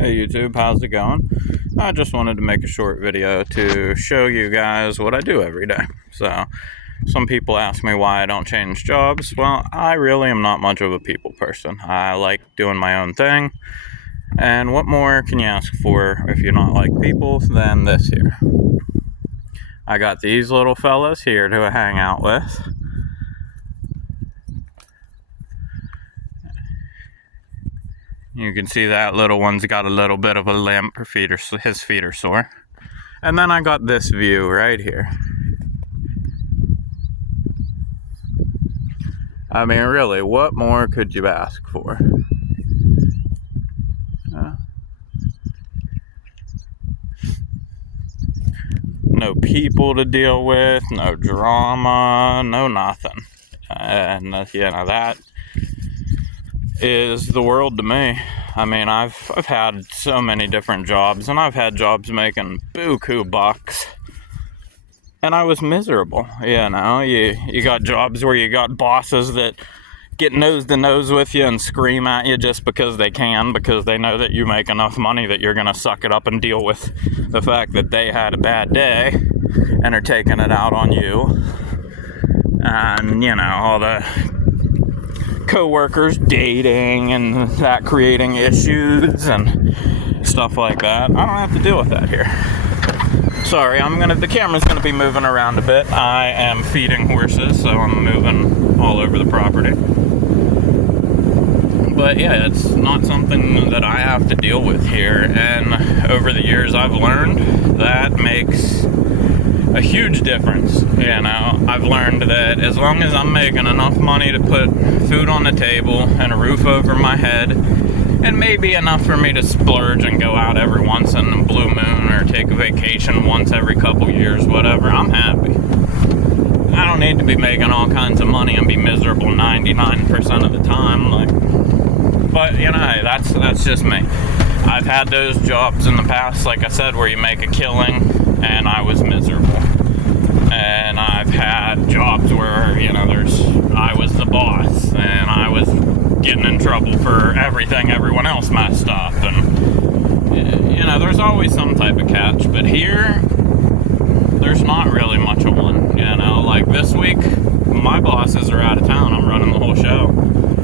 Hey YouTube, how's it going? I just wanted to make a short video to show you guys what I do every day. So, some people ask me why I don't change jobs. Well, I really am not much of a people person. I like doing my own thing. And what more can you ask for if you're not like people than this here? I got these little fellas here to hang out with. You can see that little one's got a little bit of a limp. His feet are sore. And then I got this view right here. I mean, really, what more could you ask for? No people to deal with, no drama, no nothing. And, that is the world to me. I mean, I've had so many different jobs, and I've had jobs making buku bucks, and I was miserable. You got jobs where you got bosses that get nose to nose with you and scream at you just because they can, because they know that you make enough money that you're gonna suck it up and deal with the fact that they had a bad day and are taking it out on you. And all the co-workers dating and that creating issues and stuff like that. I don't have to deal with that here. Sorry, the camera's gonna be moving around a bit. I am feeding horses, so I'm moving all over the property. But yeah, it's not something that I have to deal with here, and over the years I've learned that makes a huge difference. I've learned that as long as I'm making enough money to put food on the table and a roof over my head, and maybe enough for me to splurge and go out every once in a blue moon or take a vacation once every couple years, whatever, I'm happy. I don't need to be making all kinds of money and be miserable 99% of the time. But hey, that's just me. I've had those jobs in the past, like I said, where you make a killing, and I was miserable. And I've had jobs where, I was the boss, and I was getting in trouble for everything everyone else messed up. And, there's always some type of catch. But here, there's not really much of one. Like this week, my bosses are out of town. I'm running the whole show.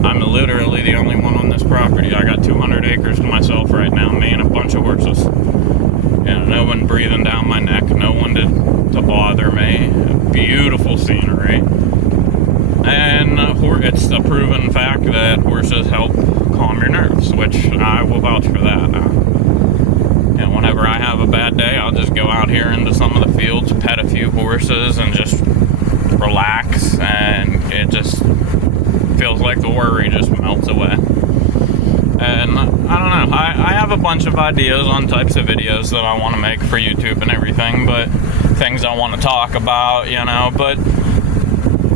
I'm literally the only one on this property. I got 200 acres to myself right now, me and a bunch of horses. No one breathing down my neck, no one to bother me. Beautiful scenery. And it's a proven fact that horses help calm your nerves, which I will vouch for that. Whenever I have a bad day, I'll just go out here into some of the fields, pet a few horses, and just relax, and it just feels like the worry just melts away. And I don't know, I have a bunch of ideas on types of videos that I want to make for YouTube and everything, but things I want to talk about, but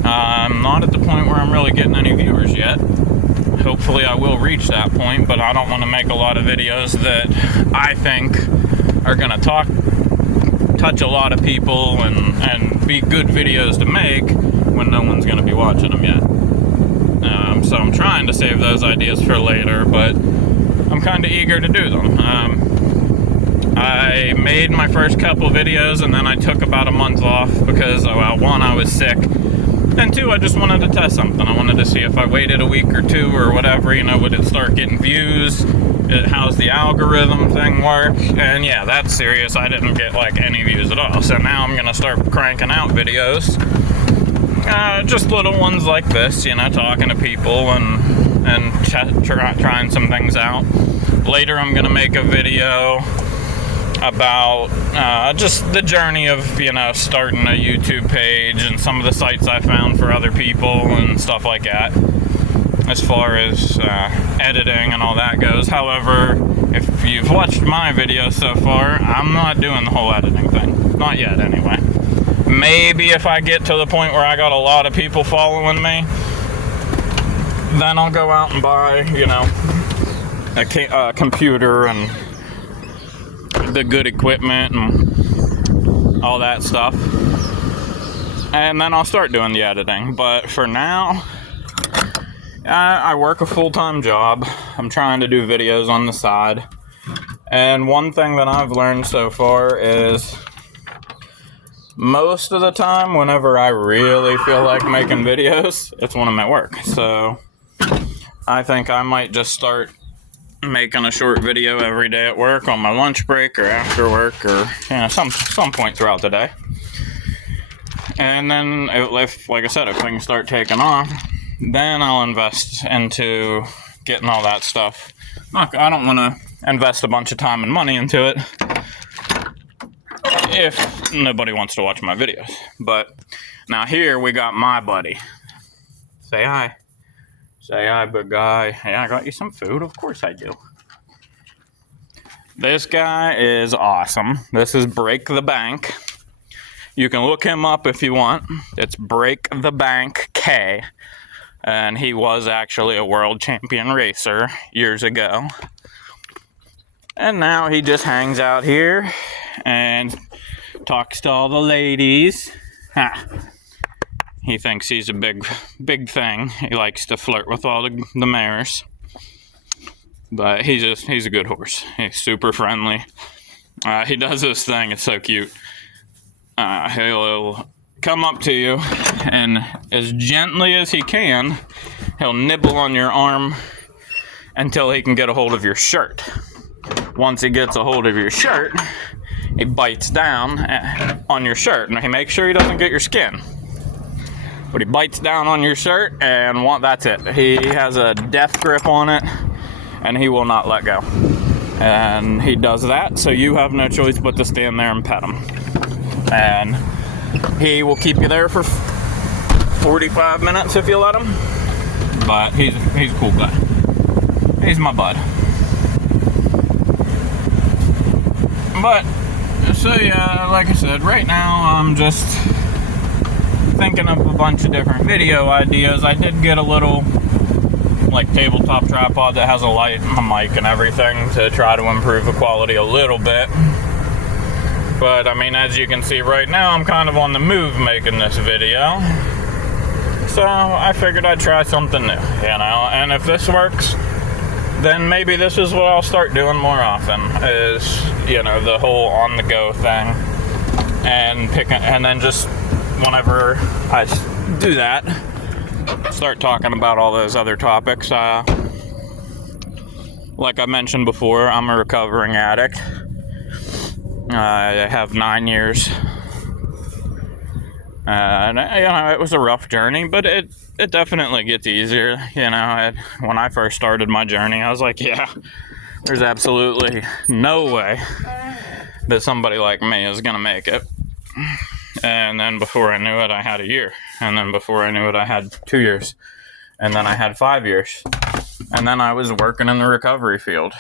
I'm not at the point where I'm really getting any viewers yet. Hopefully I will reach that point, but I don't want to make a lot of videos that I think are going to touch a lot of people and be good videos to make when no one's going to be watching them yet. So I'm trying to save those ideas for later, but I'm kind of eager to do them. I made my first couple videos, and then I took about a month off because, one, I was sick, and two, I just wanted to test something. I wanted to see if I waited a week or two or whatever, would it start getting views? How's the algorithm thing work? And yeah, that's serious. I didn't get any views at all. So now I'm gonna start cranking out videos. Just little ones like this, talking to people and trying some things out. Later I'm gonna make a video about just the journey of starting a YouTube page and some of the sites I found for other people and stuff like that, as far as editing and all that goes. However, if you've watched my videos so far, I'm not doing the whole editing thing, not yet anyway. Maybe if I get to the point where I got a lot of people following me, then I'll go out and buy a computer and the good equipment and all that stuff, and then I'll start doing the editing. But for now, I work a full-time job. I'm trying to do videos on the side. And one thing that I've learned so far is most of the time, whenever I really feel like making videos, it's when I'm at work. So I think I might just start making a short video every day at work on my lunch break or after work or some point throughout the day. And then if, like I said, if things start taking off, then I'll invest into getting all that stuff. Look, I don't want to invest a bunch of time and money into it if nobody wants to watch my videos. But now here we got my buddy. Say hi. Say hi, big guy. Hey, I got you some food. Of course I do. This guy is awesome. This is Break the Bank. You can look him up if you want. It's Break the Bank K. And he was actually a world champion racer years ago. And now he just hangs out here and talks to all the ladies. Ha. He thinks he's a big thing. He likes to flirt with all the mares. But he's a good horse. He's super friendly. He does this thing. It's so cute. He'll come up to you and as gently as he can, he'll nibble on your arm until he can get a hold of your shirt. Once he gets a hold of your shirt, he bites down on your shirt. And he makes sure he doesn't get your skin. But he bites down on your shirt and that's it. He has a death grip on it and he will not let go. And he does that, so you have no choice but to stand there and pet him. And he will keep you there for 45 minutes if you let him. But he's a cool guy. He's my bud. But, so yeah, like I said, right now I'm just thinking of a bunch of different video ideas. I did get a little like tabletop tripod that has a light and a mic and everything to try to improve the quality a little bit. But I mean, as you can see right now, I'm kind of on the move making this video. So I figured I'd try something new, and if this works, then maybe this is what I'll start doing more often, is, the whole on-the-go thing. And then just whenever I do that, start talking about all those other topics. Like I mentioned before, I'm a recovering addict. I have 9 years. And it was a rough journey, but it definitely gets easier. When I first started my journey, I was like, yeah, there's absolutely no way that somebody like me is gonna make it. And then before I knew it, I had a year. And then before I knew it, I had 2 years. And then I had 5 years. And then I was working in the recovery field.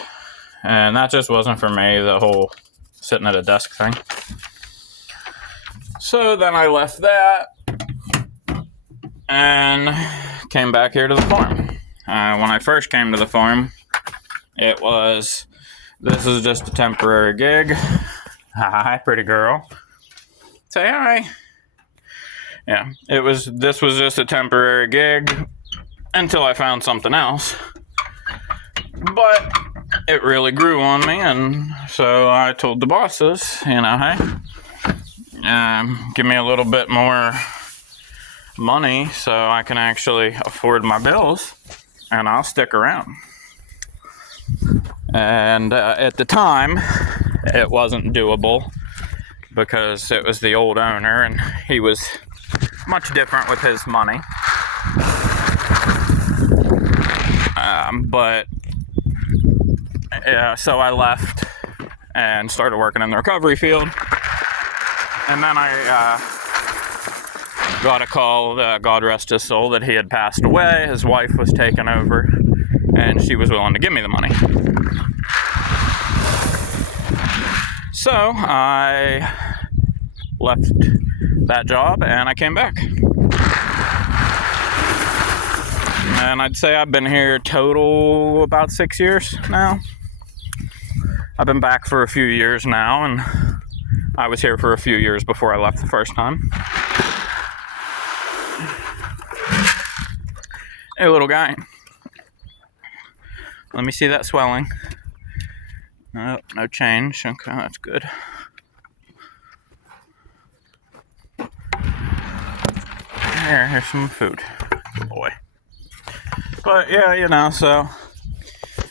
And that just wasn't for me, the whole sitting at a desk thing. So then I left that and came back here to the farm. When I first came to the farm, this is just a temporary gig. Hi, pretty girl. Say hi. Yeah, this was just a temporary gig until I found something else. But it really grew on me, and so I told the bosses, hey, give me a little bit more money so I can actually afford my bills, and I'll stick around. And at the time, it wasn't doable because it was the old owner, and he was much different with his money. So I left and started working in the recovery field. And then I got a call, God rest his soul, that he had passed away. His wife was taken over, and she was willing to give me the money. So I left that job and I came back. And I'd say I've been here total about 6 years now. I've been back for a few years now, and I was here for a few years before I left the first time. Hey, little guy. Let me see that swelling. Oh, no change. Okay, that's good. Here's some food. Good boy. But yeah, you know, so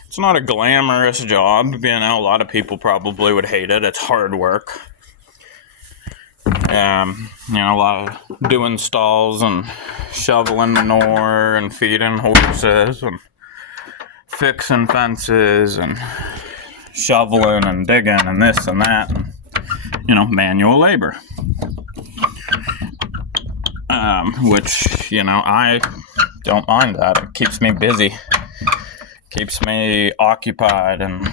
it's not a glamorous job. You know, a lot of people probably would hate it. It's hard work. You know, a lot of doing stalls and shoveling manure and feeding horses and fixing fences and shoveling and digging and this and that, and, you know, manual labor. Which, you know, I don't mind that. It keeps me busy, keeps me occupied, and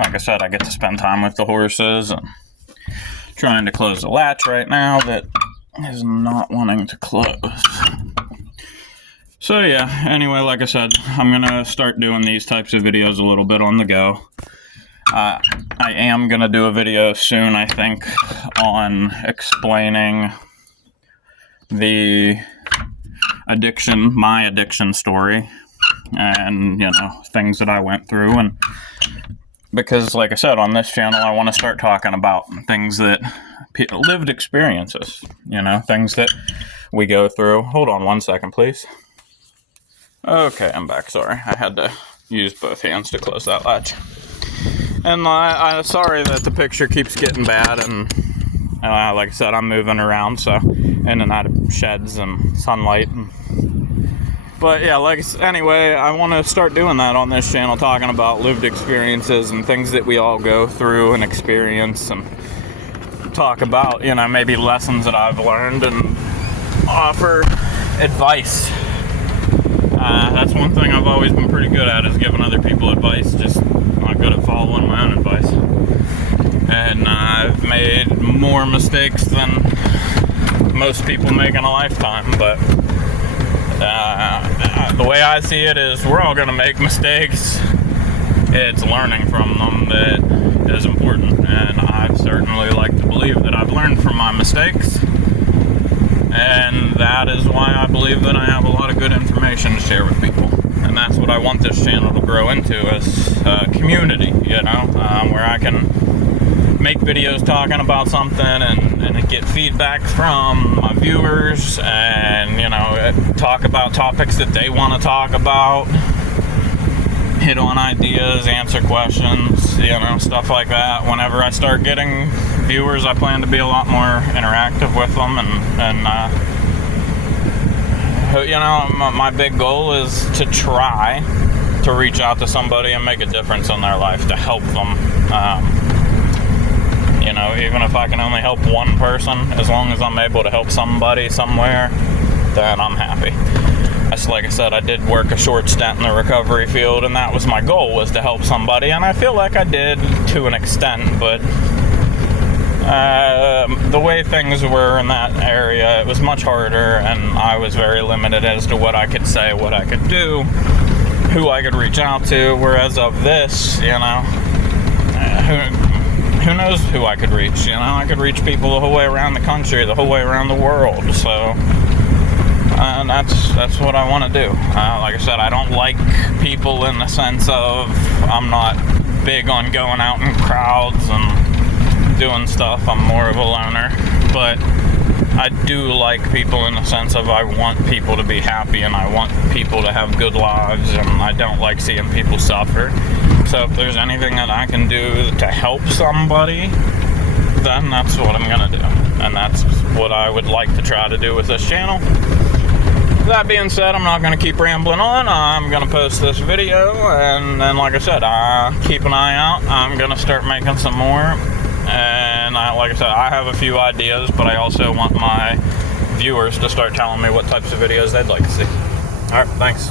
like I said, I get to spend time with the horses and trying to close the latch right now that is not wanting to close. So yeah, anyway, like I said, I'm gonna start doing these types of videos a little bit on the go. I am gonna do a video soon, I think, on explaining the my addiction story, and, you know, things that I went through. And because, like I said, on this channel, I want to start talking about things that lived experiences, you know, things that we go through. Hold on one second, please. Okay, I'm back. Sorry, I had to use both hands to close that latch. And I'm sorry that the picture keeps getting bad, and like I said, I'm moving around, so in and out of sheds and sunlight. But yeah, anyway, I want to start doing that on this channel, talking about lived experiences and things that we all go through and experience, and talk about, you know, maybe lessons that I've learned and offer advice. That's one thing I've always been pretty good at, is giving other people advice. Just not good at following my own advice. And I've made more mistakes than most people make in a lifetime, but the way I see it is, we're all going to make mistakes. It's learning from them that is important, and I certainly like to believe that I've learned from my mistakes, and that is why I believe that I have a lot of good information to share with people. And that's what I want this channel to grow into, as a community, you know, where I can make videos talking about something and get feedback from my viewers, and, you know, talk about topics that they want to talk about, hit on ideas, answer questions, you know, stuff like that. Whenever I start getting viewers, I plan to be a lot more interactive with them, and you know, my big goal is to try to reach out to somebody and make a difference in their life, to help them. You know, even if I can only help one person, as long as I'm able to help somebody somewhere, then I'm happy. Like I said, I did work a short stint in the recovery field, and that was my goal, was to help somebody, and I feel like I did to an extent, but the way things were in that area, it was much harder, and I was very limited as to what I could say, what I could do, who I could reach out to, whereas of this, you know, who knows who I could reach, you know? I could reach people the whole way around the country, the whole way around the world, so and that's what I want to do. Like I said, I don't like people in the sense of, I'm not big on going out in crowds and doing stuff. I'm more of a loner, but I do like people in the sense of, I want people to be happy, and I want people to have good lives, and I don't like seeing people suffer. So if there's anything that I can do to help somebody, then that's what I'm gonna do, and that's what I would like to try to do with this channel. That being said, I'm not going to keep rambling on. I'm going to post this video, and then, like I said, keep an eye out. I'm going to start making some more, and like I said, I have a few ideas, but I also want my viewers to start telling me what types of videos they'd like to see. Alright, thanks.